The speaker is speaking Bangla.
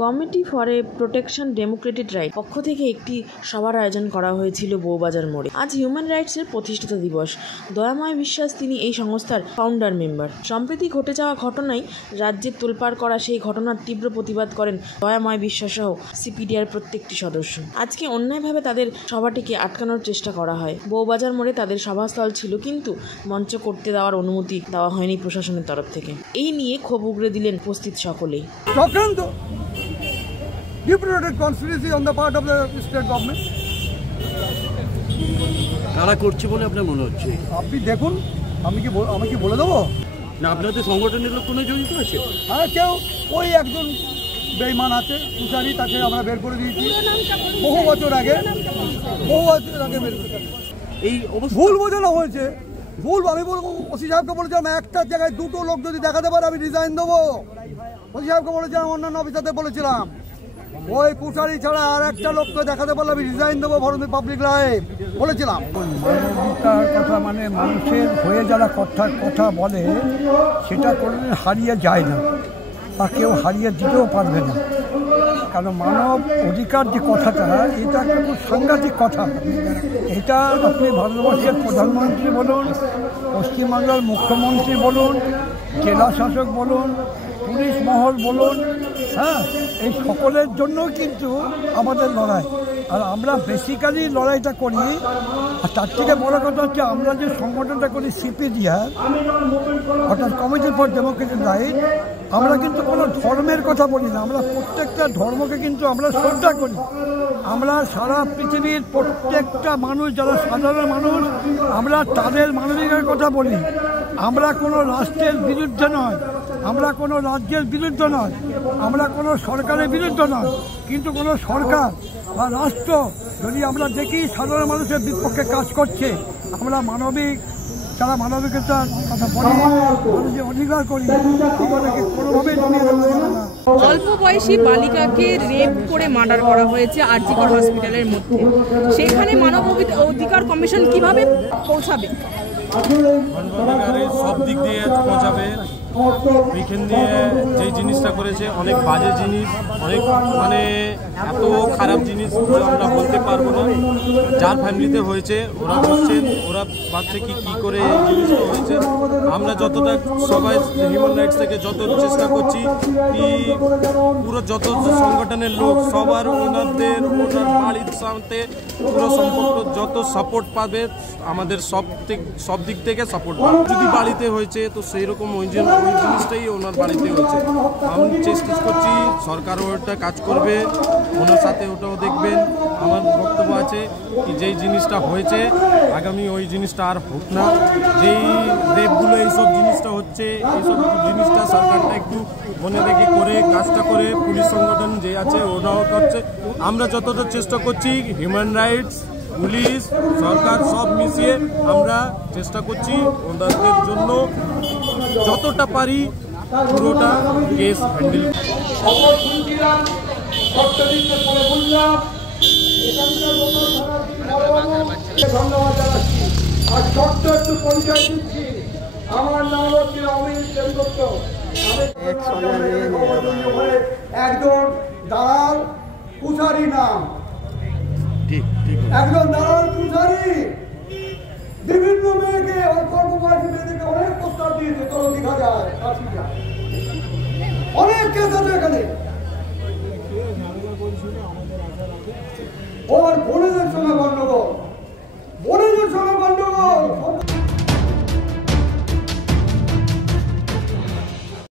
Committee for a protection Democratic right পক্ষ থেকে একটি সভার আয়োজন করা হয়েছিল বউবাজার মোড়ে। আজ হিউম্যান রাইটসের প্রতিষ্ঠাতা দিবস। দয়াময় বিশ্বাস তিনি এই সংস্থার ফাউন্ডার মেম্বার। সম্প্রতি ঘটে যাওয়া ঘটনায় রাজ্যের তোলপাড় করা সেই ঘটনার তীব্র প্রতিবাদ করেন দয়াময় বিশ্বাস সহ সিপিডিআর প্রত্যেকটি সদস্য। আজকে অন্যায়ভাবে তাদের সভাটিকে আটকানোর চেষ্টা করা হয়। বউবাজার মোড়ে তাদের সভাস্থল ছিল, কিন্তু মঞ্চ করতে দেওয়ার অনুমতি দেওয়া হয়নি প্রশাসনের তরফ থেকে। এই নিয়ে ক্ষোভ উগরে দিলেন উপস্থিত সকলেই। কারা করছে বলে আপনার মনে হচ্ছে? আপনি দেখুন, আমি কি বলে দেবো না? আপনাদের সংগঠনের লোক কোনো জড়িত আছে? হ্যাঁ, কেউ ওই একজন বেঈমান আছে পূজারি, তাকে আমরা বের করে দিয়েছি বহু বছর আগে বের করে। এই ভুল বোঝানো হয়েছে, ভুল। আমি বলবো, ওসি সাহেবকে বলেছিলাম একটা জায়গায় দুটো লোক যদি দেখাতে পারে আমি রিজাইন দেবো। ওসি সাহেবকে বলেছিলাম, অন্যান্য অফিসারদের বলেছিলাম, ওই কুশারি ছাড়া আর একটা লোককে দেখাতে পারলে আমি রিজাইন দেবো ভরমী পাবলিক লাইফ বলেছিলাম। মানবিকতার কথা মানে মানুষের হয়ে যারা কথা বলে সেটা কোনোদিন হারিয়ে যায় না, বা কেউ হারিয়ে দিতেও পারবে না। কারণ মানব অধিকার যে কথাটা, এটা একটা খুব সাংঘাতিক কথা। এটা আপনি ভারতবর্ষের প্রধানমন্ত্রী বলুন, পশ্চিমবাংলার মুখ্যমন্ত্রী বলুন, জেলা শাসক বলুন, পুলিশ মহল বলুন, হ্যাঁ, এই সকলের জন্য কিন্তু আমাদের লড়াই। আর আমরা বেসিক্যালি লড়াইটা করি। আর তার থেকে বড় কথা হচ্ছে, আমরা যে সংগঠনটা করি সিপিডিআর, অর্থাৎ কমিটি ফর ডেমোক্রেটিক রাইট, আমরা কিন্তু কোনো ধর্মের কথা বলি না। আমরা প্রত্যেকটা ধর্মকে কিন্তু আমরা শ্রদ্ধা করি। আমরা সারা পৃথিবীর প্রত্যেকটা মানুষ, যারা সাধারণ মানুষ, আমরা তাদের মানবিকতার কথা বলি। আমরা কোনো রাষ্ট্রের বিরুদ্ধে নয়, আমরা কোনো রাজ্যের বিরুদ্ধে নয়, আমরা কোনো সরকারের বিরুদ্ধে নয়। কিন্তু কোনো সরকার বা রাষ্ট্র যদি আমরা দেখি সাধারণ মানুষের বিপক্ষে কাজ করছে, আমরা যারা মানবিকতার কথা বলি, মানুষের অধিকার করি, আমাদেরকে কোনোভাবেই জমিয়ে দেওয়া যাবে না। অল্প বয়সী বালিকাকে রেপ করে মার্ডার করা হয়েছে আরজিকর হসপিটালের মধ্যে। সেখানে মানব অধিকার কমিশন কিভাবে পৌঁছাবে? সব দিক দিয়ে পৌঁছাবে। এইখান দিয়ে যে জিনিসটা করেছে অনেক বাজে জিনিস, অনেক মানে এত খারাপ জিনিস আমরা বলতে পারবো না। যার ফ্যামিলিতে হয়েছে ওরা বলছেন, ওরা ভাবছে কি করে এই জিনিসটা হয়েছে। আমরা যতটা সবাই হিউম্যান রাইটস থেকে যত চেষ্টা করছি, কি পুরো যত সংগঠনের লোক সবার ওনার বাড়ির সাথে পুরো সম্পর্ক যত সাপোর্ট পাবে, আমাদের সব দিক থেকে সাপোর্ট পাবে। যদি বাড়িতে হয়েছে তো সেই রকম ওই জিনিসটাই ওনার বাড়িতে হয়েছে। আমি চেষ্টা করছি সরকার ওটা কাজ করবে, ওনার সাথে ওটাও দেখবেন। আমার বক্তব্য আছে কি যেই জিনিসটা হয়েছে আগামী ওই জিনিসটা আর হোক না। যেই রেপগুলো এইসব জিনিসটা হচ্ছে, এইসব জিনিসটা সরকারটা একটু মনে রেখে করে কাজটা করে, পুলিশ সংগঠন যে আছে ওরাও করছে। আমরা যতটা চেষ্টা করছি, হিউম্যান রাইটস, পুলিশ, সরকার সব মিশিয়ে আমরা চেষ্টা করছি ওনাদের জন্য যতটা পারি পুরোটা কেস হ্যান্ডেল। ধন্যবাদ জানাচ্ছি। আর ছোট্ট একটু পরিচয় দিচ্ছি, আমার নাম হচ্ছে অমিত সেনগুপ্ত। একজন দালাল পূজারি নাম, একজন দালাল পূজারি বিভিন্ন মেয়েকে, অল্প বয়সী মেয়েদেরকে অনেক প্রস্তাব দিয়েছে, চলো দীঘা যায়, অনেক কেস আছে এখানে। ওর বোনেদের সঙ্গে গণ্ডগোল